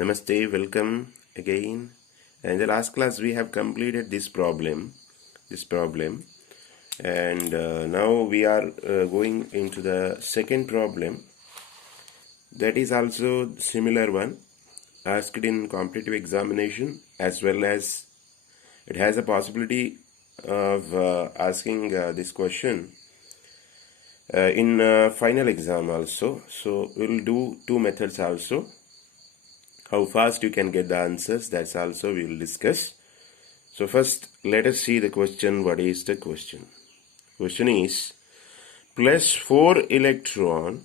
Namaste, welcome again. In the last class we have completed this problem, and now we are going into the second problem. That is also similar one, asked in competitive examination, as well as it has a possibility of asking this question in final exam also. So we will do two methods also. How fast you can get the answers, that's also we will discuss. So first let us see the question. What is the question? Question is plus 4 electron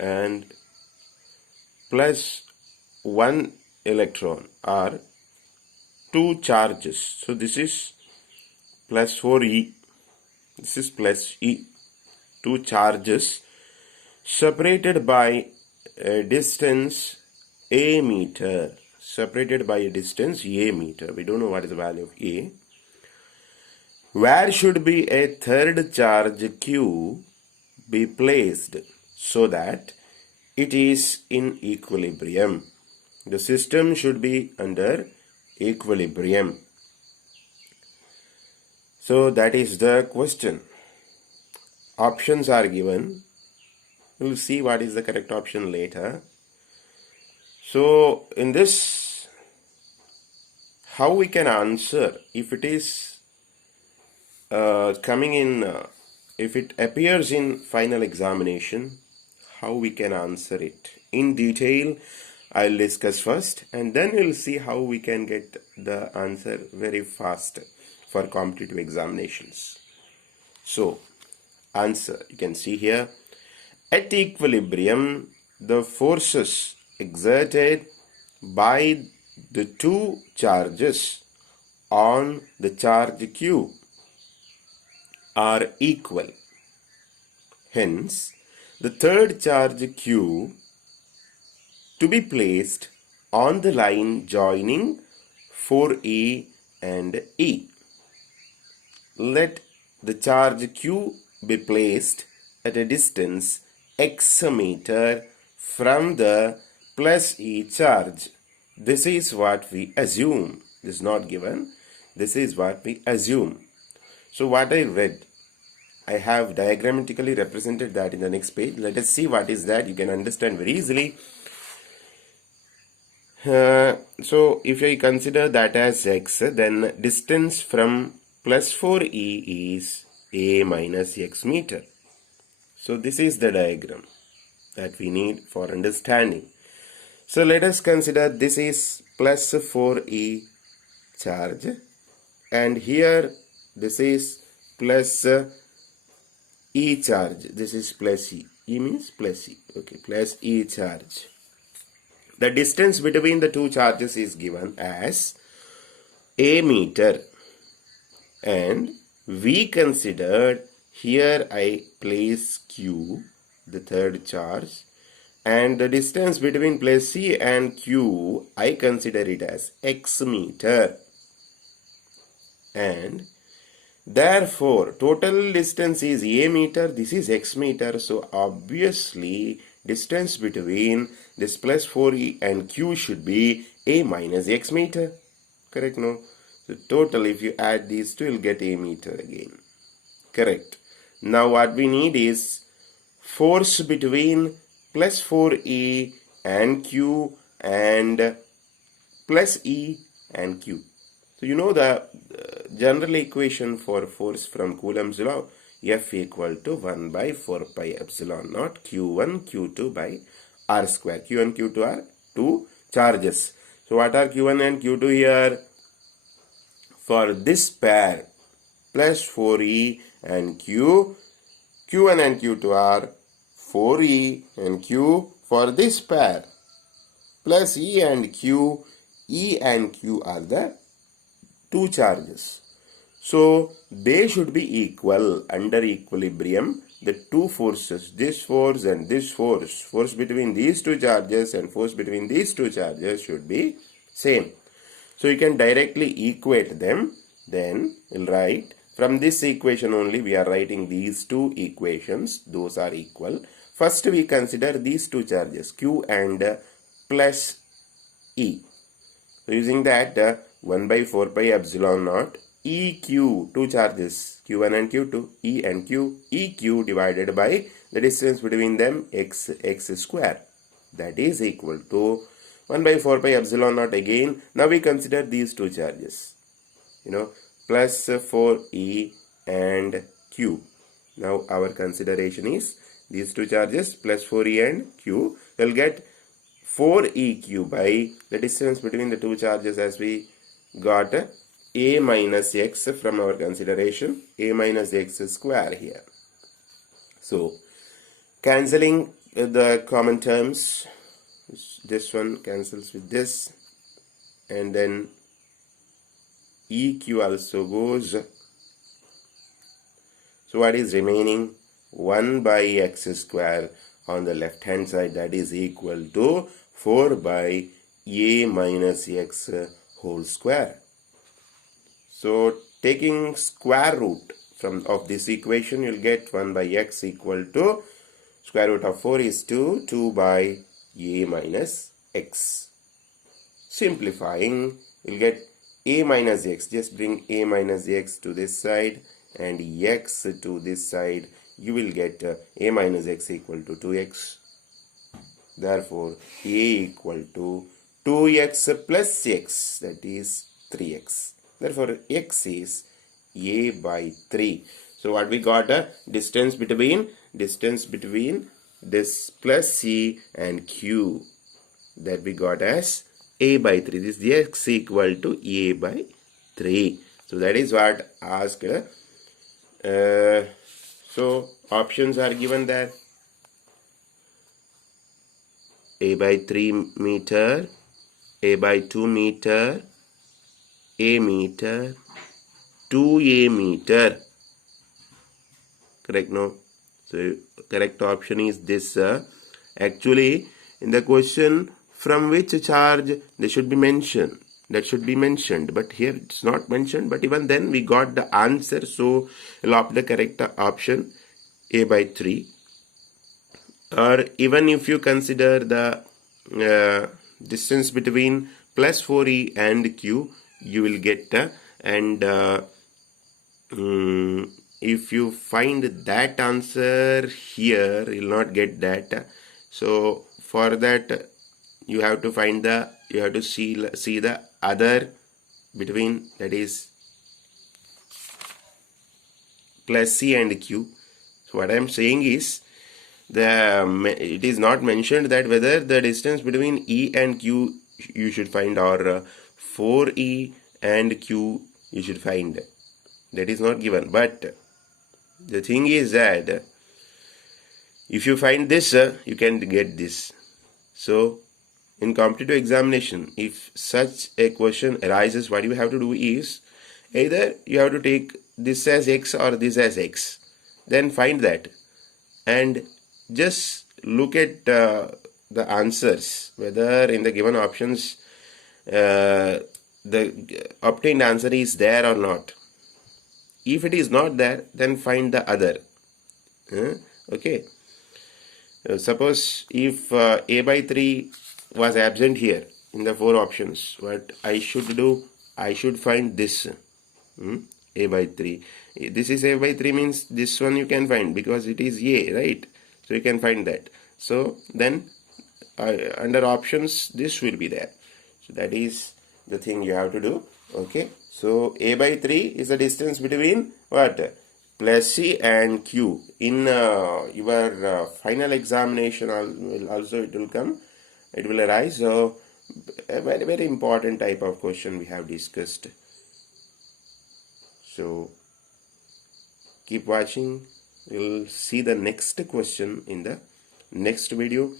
and plus 1 electron are two charges. So this is plus 4e, this is plus e, two charges separated by a distance a meter, separated by a distance a meter. We don't know what is the value of a. Where should be a third charge q be placed so that it is in equilibrium? The system should be under equilibrium. So that is the question. Options are given. We'll see what is the correct option later. So in this, how we can answer if it is coming in, if it appears in final examination, how we can answer it in detail, I'll discuss first, and then we'll see how we can get the answer very fast for competitive examinations. So answer, you can see here, at equilibrium, the forces exerted by the two charges on the charge q are equal. Hence, the third charge q to be placed on the line joining 4e and e. Let the charge q be placed at a distance x meter from the plus e charge. This is what we assume. This is not given. This is what we assume. So what I read, I have diagrammatically represented that in the next page. Let us see what is that. You can understand very easily. So if I consider that as x, then distance from plus 4e is a minus x meter. So this is the diagram that we need for understanding. So let us consider this is plus 4e charge, and here this is plus e charge. This is plus e. E means plus e. Okay, plus e charge. The distance between the two charges is given as a meter, and we considered here I place q, the third charge, and the distance between plus c and q I consider it as x meter, and therefore total distance is a meter, this is x meter. So obviously distance between this plus 4e and q should be a minus x meter. Correct? No? So total, if you add these two, you'll get a meter again. Correct. Now what we need is force between plus 4e and q and plus e and q. So you know the general equation for force from Coulomb's law, F equal to 1 by 4 pi epsilon naught q1 q2 by r square. Q1 and q2 are two charges. So what are q1 and q2 here? For this pair, plus 4e and q, q1 and q2 are 4e and q. For this pair, plus e and q, e and q are the two charges. So they should be equal. Under equilibrium, the two forces, this force and this force between these two charges and force between these two charges should be same. So you can directly equate them. Then we'll write from this equation only, we are writing these two equations. Those are equal. First we consider these two charges, q and plus E. So using that 1 by 4 pi epsilon naught EQ, two charges Q1 and Q2, E and Q, EQ divided by the distance between them x square, that is equal to 1 by 4 pi epsilon naught again. Now we consider these two charges, plus 4E and Q. Now our consideration is these two charges plus 4E and Q. We'll get 4EQ by the distance between the two charges, as we got A minus X from our consideration, A minus X square here. So cancelling the common terms, this one cancels with this, and then EQ also goes. So what is remaining? 1 by X square on the left hand side, that is equal to 4 by A minus X whole square. So taking square root of this equation, you'll get 1 by X equal to square root of 4 is 2, 2 by A minus X. Simplifying, you'll get A minus X. Just bring A minus X to this side and X to this side. You will get A minus X equal to 2X. Therefore, A equal to 2X plus X, that is 3X. Therefore, X is A by 3. So what we got? A distance between this plus C and Q, that we got as A by 3. This is X equal to A by 3. So that is what asked. So options are given there. A by 3 meter, A by 2 meter, A meter, 2A meter. Correct, no? So correct option is this. Actually, in the question, from which charge they should be mentioned. That should be mentioned, but here it's not mentioned. But even then we got the answer, so we'll opt the correct option, A by 3. Or even if you consider the distance between plus 4E and Q, you will get if you find that answer here, you'll not get that. So for that you have to find you have to see the other between, that is plus C and Q. So what I am saying is, it is not mentioned that whether the distance between E and Q you should find, or 4E and Q you should find. That is not given. But the thing is that if you find this, you can get this. So in competitive examination, if such a question arises, what you have to do is, either you have to take this as X or this as X, then find that and just look at the answers, whether in the given options the obtained answer is there or not. If it is not there, then find the other. Okay. Suppose if A by 3 was absent here in the 4 options, what I should do? I should find this A by 3. This is A by 3 means this one you can find because it is A, right? So you can find that. So then under options this will be there. So that is the thing you have to do. Okay. So A by 3 is the distance between what? Plus C and Q. In your final examination also it will come. It will arise. So a very, very important type of question we have discussed. So keep watching. We'll see the next question in the next video.